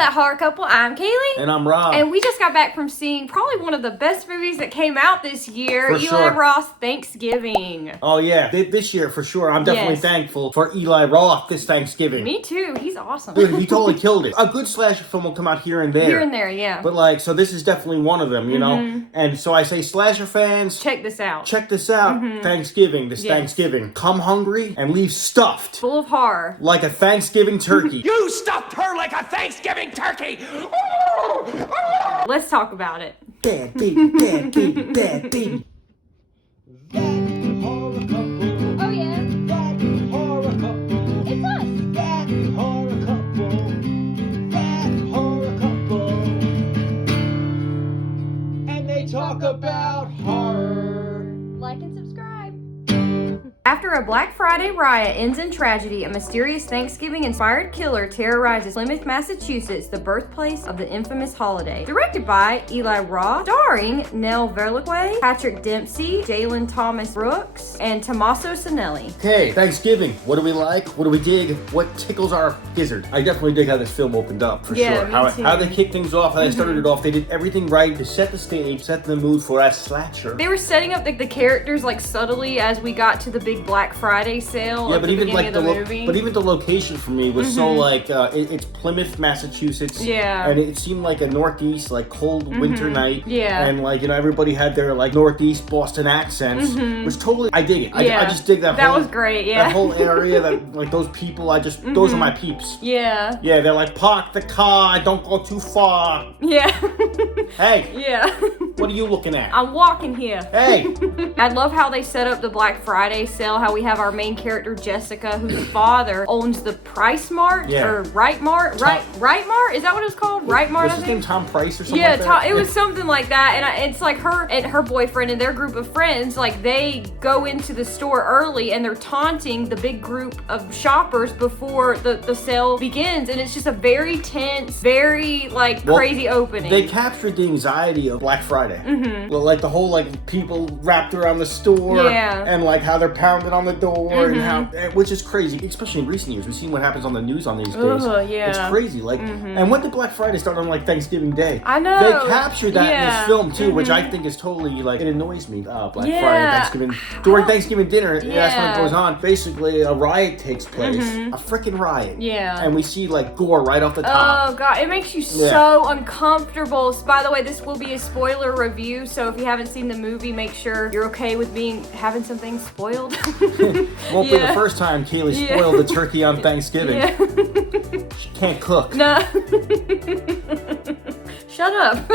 That Horror Couple. I'm Kaylee. And I'm Rob. And we just got back from seeing probably one of the best movies that came out this year, For Eli sure. Roth Thanksgiving. Oh yeah, this year for sure. I'm definitely Yes. thankful for Eli Roth this Thanksgiving. Me too. He's awesome. Dude, he totally killed it. A good slasher film will come out here and there. Here and there, yeah. But like, so this is definitely one of them, you know? And so I say, slasher fans, Check this out. check this out. Thanksgiving, this Yes. Thanksgiving. Come hungry and leave stuffed. Full of horror. Like a Thanksgiving turkey. You stuffed her like a Thanksgiving turkey! Let's talk about it. Bad baby, bad baby, bad baby. That horror couple. Oh, yeah. That horror couple. It's us. That horror couple. That horror couple. And they talk about horror. Like and subscribe. After a Black Friday riot ends in tragedy, a mysterious Thanksgiving-inspired killer terrorizes Plymouth, Massachusetts, the birthplace of the infamous holiday. Directed by Eli Roth, starring Nell Verliquay, Patrick Dempsey, Jalen Thomas Brooks, and Tommaso Sinelli. Okay, Thanksgiving. What do we like? What do we dig? What tickles our gizzard? I definitely dig how this film opened up, for Yeah, sure. me How, too. how they kicked things off, how they started it off. They did everything right to set the stage, set the mood for a slasher. They were setting up the characters like subtly as we got to the big Black Friday sale Yeah, at but the even beginning like of the the movie. but even the location for me was so like it's Plymouth, Massachusetts. Yeah. And it seemed like a northeast, like cold winter night. Yeah. And like everybody had their like northeast Boston accents, which totally I dig it. Yeah. I just dig that. That whole, was great, yeah. That whole area, that like those people, those are my peeps. Yeah. Yeah, they're like, park the car, don't go too far. Yeah. Hey, Yeah. what are you looking at? I'm walking here. Hey, I love how they set up the Black Friday sale, how we have our main character Jessica, whose father owns the Price Mart Yeah. or Right Mart. Right Mart? Is that what it's called? Right Mart, what's I his think. name? Tom Price or something Yeah, like that? it was something like that, and it's like her and her boyfriend and their group of friends, like they go into the store early and they're taunting the big group of shoppers before the sale begins, and it's just a very tense, very like Well, crazy opening. They captured the anxiety of Black Friday. Well, like the whole like people wrapped around the store, Yeah. and like how they're pounding on the door, and how, which is crazy, especially in recent years. We've seen what happens on the news on these days. Ugh, yeah. It's crazy. Like, and when did Black Friday start on like Thanksgiving Day? I know. They captured that in Yeah. this film too, which I think is totally like it annoys me. Black Yeah. Friday, Thanksgiving during Thanksgiving dinner, that's when Yeah. it goes on. Basically, a riot takes place, a freaking riot. Yeah. and we see like gore right off the top. Oh god, it makes you so uncomfortable. By the way, this will be a spoiler review, so if you haven't seen the movie, make sure you're okay with having some things spoiled. Won't be the first time Kaylee Yeah. spoiled the turkey on Thanksgiving. Yeah. She can't cook. No. Shut up.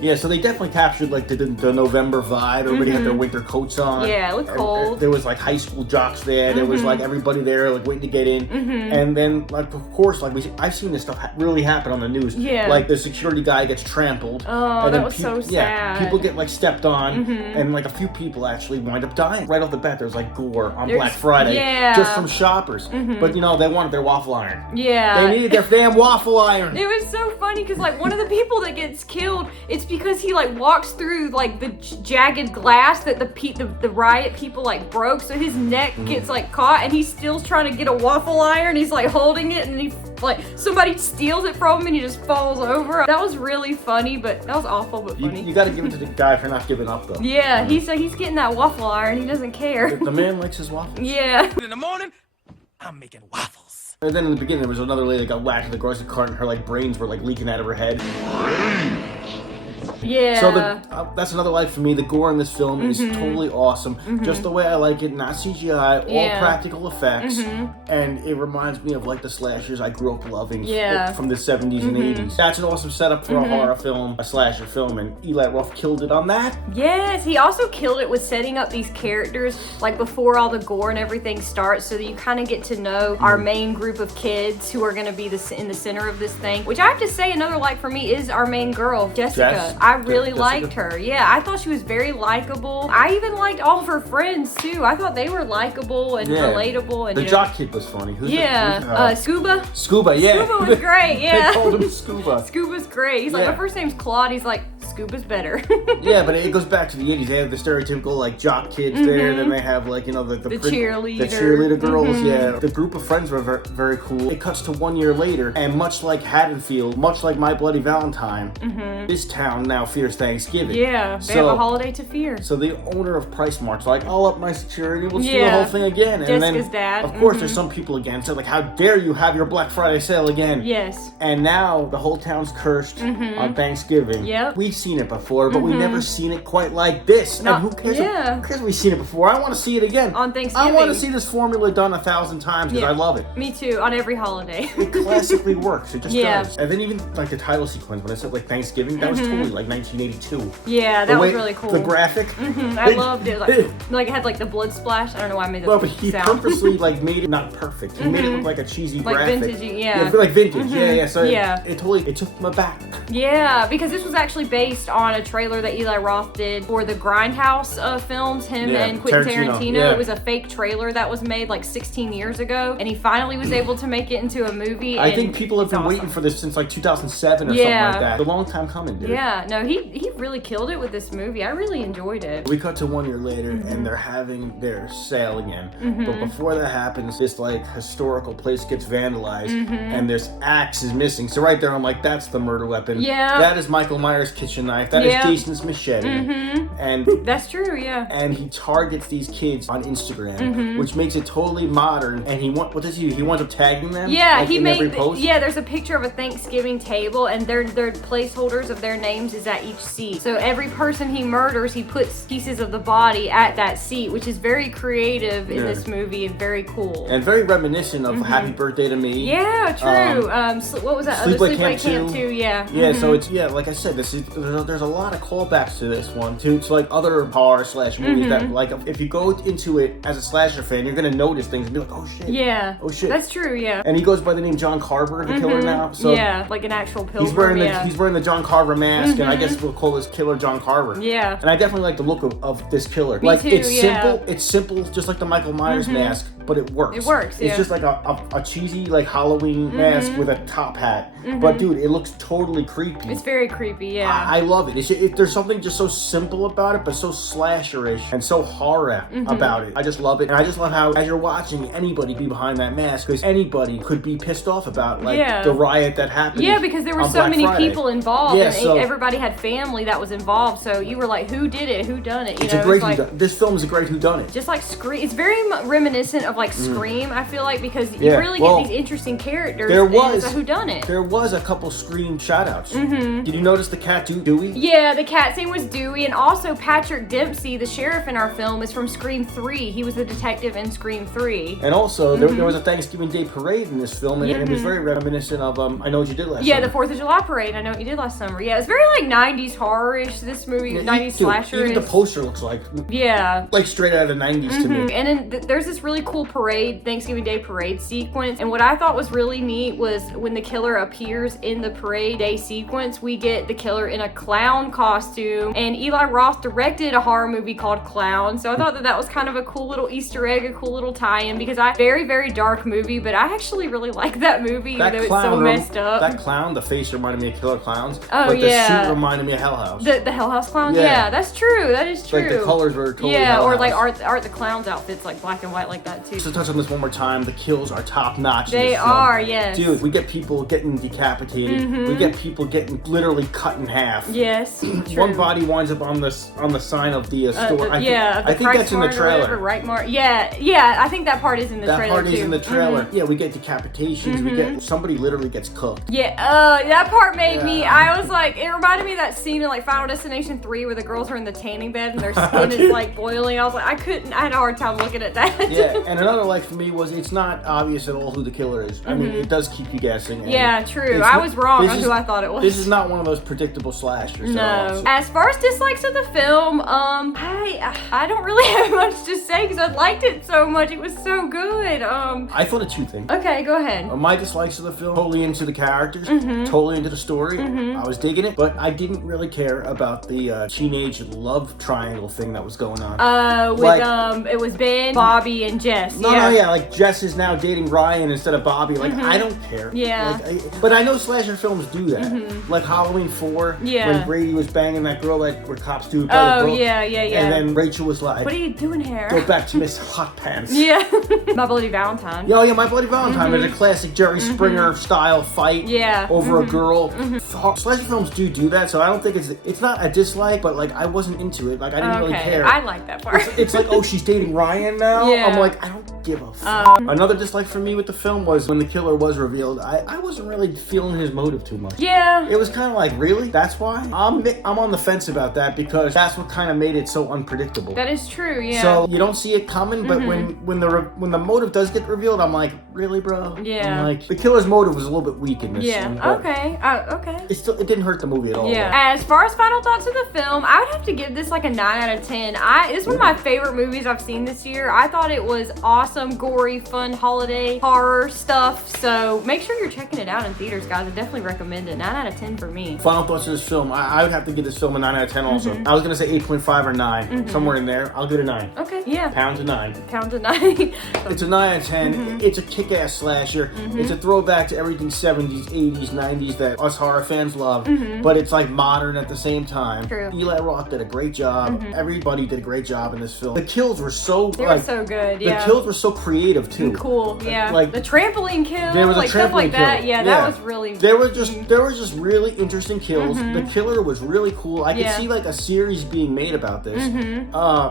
Yeah, so they definitely captured like the November vibe. Everybody had their winter coats on. Yeah, it looked cold. There was like high school jocks there. There was like everybody there like waiting to get in. And then like of course like I've seen this stuff really happen on the news. Yeah. Like the security guy gets trampled. Oh, and that then was so Yeah, sad. people get like stepped on, and like a few people actually wind up dying right off the bat. There's like gore on There's- Black Friday, yeah. just from shoppers. But they wanted their waffle iron. Yeah. They needed their damn waffle iron. It was so funny because like one of the people that gets killed, it's because he like walks through like the jagged glass that the riot people like broke, so his neck gets like caught, and he's still trying to get a waffle iron. He's like holding it, and he like somebody steals it from him, and he just falls over. That was really funny, but that was awful but funny. You got to give it to the guy for not giving up though. Yeah, he's getting that waffle iron. He doesn't care. The man likes his waffles. Yeah. In the morning, I'm making waffles. And then in the beginning, there was another lady that got whacked in the grocery cart, and her like brains were like leaking out of her head. Yeah. So that's another light for me. The gore in this film is totally awesome, just the way I like it. Not CGI, all Yeah. practical effects, and it reminds me of like the slashers I grew up loving Yeah. from the 70s and 80s. That's an awesome setup for a horror film, a slasher film, and Eli Roth killed it on that. Yes, he also killed it with setting up these characters like before all the gore and everything starts, so that you kind of get to know our main group of kids who are going to be in the center of this thing. Which I have to say, another like for me is our main girl, Jessica. Jess? I really Jessica? liked her. Yeah, I thought she was very likable. I even liked all of her friends too. I thought they were likable and relatable. And The jock kid was funny. Who's Scuba. Scuba, yeah. Scuba was great. Yeah. They called him Scuba. Scuba's great. He's like, Yeah. my first name's Claude. He's like, Scuba's better. Yeah, but it goes back to the 80s. They have the stereotypical like jock kids there. Then they have like, you know, the cheerleader. The cheerleader girls, yeah. The group of friends were very, very cool. It cuts to 1 year later, and much like Haddonfield, much like My Bloody Valentine, this town now fears Thanksgiving. Yeah, they have a holiday to fear. So the owner of Price Mart's like, I'll up my security, we'll do the whole thing again. And Jessica's then, dad. of course, there's some people against it, like, how dare you have your Black Friday sale again? Yes. And now the whole town's cursed on Thanksgiving. Yep. We've seen it before, but we've never seen it quite like this. Not- and who cares? yeah. Who cares we've seen it before? I want to see it again. On Thanksgiving. I want to see this formula done 1,000 times because I love it. Me too, on every holiday. It classically works. It just Yeah. does. And then even like the title sequence, when I said like Thanksgiving, that was totally like 1982. Yeah, that was really cool. The graphic. I loved it. Like it had like the blood splash. I don't know why I made that Well, but he sound. purposely like made it not perfect. He made it look like a cheesy Like graphic. vintagey, yeah. like vintage. Yeah. So Yeah. it totally took him aback. Yeah, because this was actually based on a trailer that Eli Roth did for the Grindhouse films, him Yeah, and Quentin Tarantino. yeah. It was a fake trailer that was made like 16 years ago, and he finally was able to make it into a movie. I and think people have it's been awesome. waiting for this since like 2007 or Yeah. something like that. It's a long time coming, dude. Yeah, no, he really killed it with this movie. I really enjoyed it. We cut to 1 year later, and they're having their sale again. But before that happens, this like historical place gets vandalized, and this axe is missing. So right there, I'm like, that's the murder weapon. Yeah. That is Michael Myers' kitchen knife. That is Yeah. Jason's machete. And That's true, yeah. and he targets these kids on Instagram, which makes it totally modern. And what does he do? He winds up tagging them. Yeah, like, he in every made. post? Yeah, there's a picture of a Thanksgiving table, and their placeholders of their names is at each seat. So every person he murders, he puts pieces of the body at that seat, which is very creative in this movie and very cool. And very reminiscent of Happy Birthday to Me. Yeah, true. What was that? Sleepaway Sleepaway Camp 2. Yeah. Yeah, so it's like I said, there's a lot of callbacks to this one, to like other horror slash movies that like if you go into it as a slasher fan, you're gonna notice things and be like, oh shit. Yeah. Oh shit. That's true. Yeah. And he goes by the name John Carver, the killer now. So yeah, like an actual pilgrim. he's wearing the John Carver mask, and I guess we'll call this killer John Carver. Yeah. And I definitely like the look of this killer. Me like too, it's yeah. simple. It's simple, just like the Michael Myers mask, but it works. It works, It's yeah. just like a cheesy like Halloween mask with a top hat. But dude, it looks totally creepy. It's very creepy. Yeah. I love it. There's something just so simple about it, but so slasherish and so horror about it. I just love it, and I just love how as you're watching, anybody be behind that mask, because anybody could be pissed off about like Yeah. the riot that happened. Yeah, because there were on so Black many Friday. people involved, Yeah, and so- everybody had family that was involved. So you were like, "Who did it? Who done it?" You It's know, a great. it's like This film is a great whodunit. just like Scream. It's very reminiscent of like Scream. I feel like because Yeah, you really well, get these interesting characters. there and was- it's a whodunit. There was a couple Scream shoutouts. Did you notice the cat Dewey? Yeah, the cat scene was Dewey, and also Patrick Dempsey, the sheriff in our film, is from Scream 3. He was the detective in Scream 3. And also, there was a Thanksgiving Day parade in this film, and it was very reminiscent of I Know What You Did Last Yeah, Summer. the 4th of July parade. I know what you did last summer. Yeah, it's very like 90s horror-ish, this movie, 90s Dude, slasher. even the is- poster looks like Yeah. straight out of the 90s to me. And then there's this really cool parade, Thanksgiving Day parade sequence. And what I thought was really neat was when the killer appears in the parade day sequence, we get the killer in a clown costume. And Eli Roth directed a horror movie called Clown. So I thought that was kind of a cool little Easter egg, a cool little tie-in, because very, very dark movie, but I actually really like that movie, even though it's so messed up. That clown, the face reminded me of Killer Clowns. Oh, but the yeah. suit reminded me of Hell House. The Hell House clown? Yeah. Yeah, that's true. That is true. Like the colors were totally Yeah, Hell or House. like Art the Clown's outfits, like black and white like that too. Just to touch on this one more time, the kills are top notch. They are, yes. Dude, we get people getting decapitated. We get people getting literally cut in half. Yes. One true. body winds up on the sign of the store. Yeah, I think that's in the trailer. Right, Mark. Yeah, I think that part is in the That trailer part too. is in the trailer. Yeah, we get decapitations. We get somebody literally gets cooked. Yeah, that part made me. I was like, it reminded me of that scene in like Final Destination 3 where the girls are in the tanning bed and their skin is like boiling. I was like, I had a hard time looking at that. Yeah, and another like for me was it's not obvious at all who the killer is. I mean, it does keep you guessing. and Yeah, true. it's I not- was wrong this on is- who I thought it was. This is not one of those predictable slashers. at all. No. So- As far as dislikes of the film, I don't really have much to say because I liked it so much. It was so good. I thought of two things. Okay, go ahead. My dislikes of the film, totally into the characters, totally into the story. I was digging it, but I didn't really care about the teenage love triangle thing that was going on. With Like- it was Ben, Bobby, and Jess. Yes. No, yeah. no, yeah, like Jess is now dating Ryan instead of Bobby. Like, I don't care. Yeah. Like, but I know slasher films do that. Like Halloween 4, Yeah. when Brady was banging that girl that where cops do. Oh, yeah, yeah, yeah. And then Rachel was like, What are you doing here? go back to Miss Hot Pants. Yeah. My Bloody Valentine. Yeah, oh yeah, My Bloody Valentine is a classic Jerry Springer style fight Yeah. over a girl. Slasher films do that, so I don't think it's not a dislike, but like I wasn't into it. Like I didn't really Okay. care. I like that part. It's like, oh, she's dating Ryan now? Yeah. I'm like, I don't give a fuck. Another dislike for me with the film was when the killer was revealed, I wasn't really feeling his motive too much. Yeah. It was kind of like, really? That's why? I'm on the fence about that because that's what kind of made it so unpredictable. That is true, yeah. So you don't see it coming, but when the motive does get revealed, I'm like, really, bro? Yeah. I'm like, the killer's motive was a little bit weak in this yeah. scene, but Okay. Okay. it didn't hurt the movie at all. Yeah. As far as final thoughts of the film, I would have to give this like a 9 out of 10. It's one of my favorite movies I've seen this year. I thought it was awesome, gory, fun, holiday, horror stuff. So make sure you're checking it out in theaters, guys. I definitely recommend it. 9 out of 10 for me. Final thoughts of this film, I would have to give this film a 9 out of 10 also. I was going to say 8.5 or 9, somewhere in there. I'll give it a 9. Okay. Yeah. Pound to 9. Count to 9. It's a 9 out of 10. It's a kick-ass slasher. It's a throwback to everything 70s, 80s, 90s that us horror fans love, but it's like modern at the same time. True. Eli Roth did a great job. Everybody did a great job in this film. The kills were so They were so good, yeah. The kills were so creative too. Cool, yeah. Like the trampoline kill, there was a like stuff like trampoline that. kill. Yeah, that was really. There were just really interesting kills. The killer was really cool. I could Yeah. see like a series being made about this.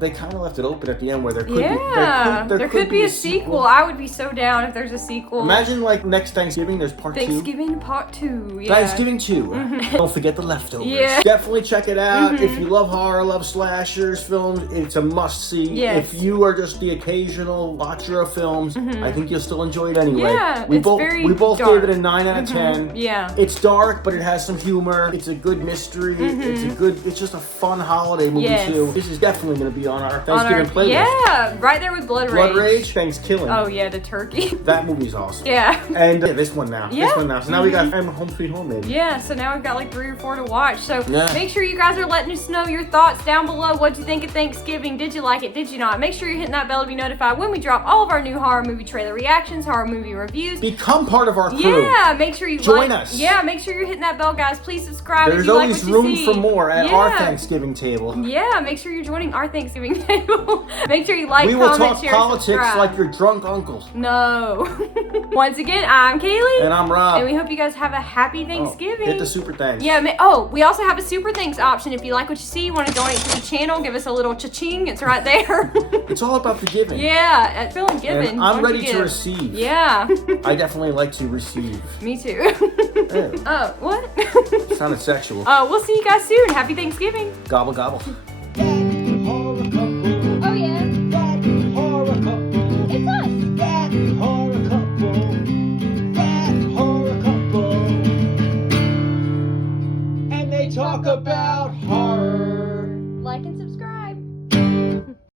They kind of left it open at the end where there could Yeah, be, there could be a sequel. I would be so down if there's a sequel. Imagine like next Thanksgiving there's part 2. Thanksgiving Part 2. Yeah. Thanksgiving 2. Don't forget the leftovers. Yeah. Definitely check it out. If you love horror, love slashers, films, it's a must see. Yes. If you are just the occasional watcher of films, I think you'll still enjoy it anyway. Yeah, we it's both very we both dark. gave it a 9 out of 10. Yeah. It's dark, but it has some humor. It's a good mystery. It's just a fun holiday movie Yes. too. This is definitely going to be on our On Thanksgiving our- playlist. Yeah, right there with Blood Rage. Blood Rage, Thanksgiving. Oh yeah, the turkey. That movie's awesome. Yeah. And this one now. Yeah. This one now. So now we got Home Sweet Home, maybe. Yeah, so now we've got like 3 or 4 to watch. So Yeah. make sure you guys are letting us know your thoughts down below. What'd you think of Thanksgiving? Did you like it? Did you not? Make sure you're hitting that bell to be notified when we drop all of our new horror movie trailer reactions, horror movie reviews. Become part of our crew. Yeah, make sure you Join like, us. Yeah, make sure you're hitting that bell, guys. Please subscribe if There's you like always what you room see. for more at our Yeah. Thanksgiving table. Yeah, make sure you're joining our Thanksgiving table. Make sure you like, We will comment, talk share, politics subscribe. like your drunk uncle. No. Once again, I'm Kaylee. And I'm Rob. And we hope you guys have a happy Oh, Thanksgiving. hit the super thanks. Yeah, we also have a super thanks option. If you like what you see, you want to donate to the channel, give us a little cha-ching. It's right there. It's all about the giving. Yeah, at feeling given. And I'm Don't ready you to give? receive. Yeah. I definitely like to receive. Me too. Ew, Oh, what? sounded sexual. We'll see you guys soon. Happy Thanksgiving. Gobble gobble. That horror couple. Oh, yeah. That horror couple. It's us. That horror couple. That horror couple. And they talk about horror. Like and subscribe.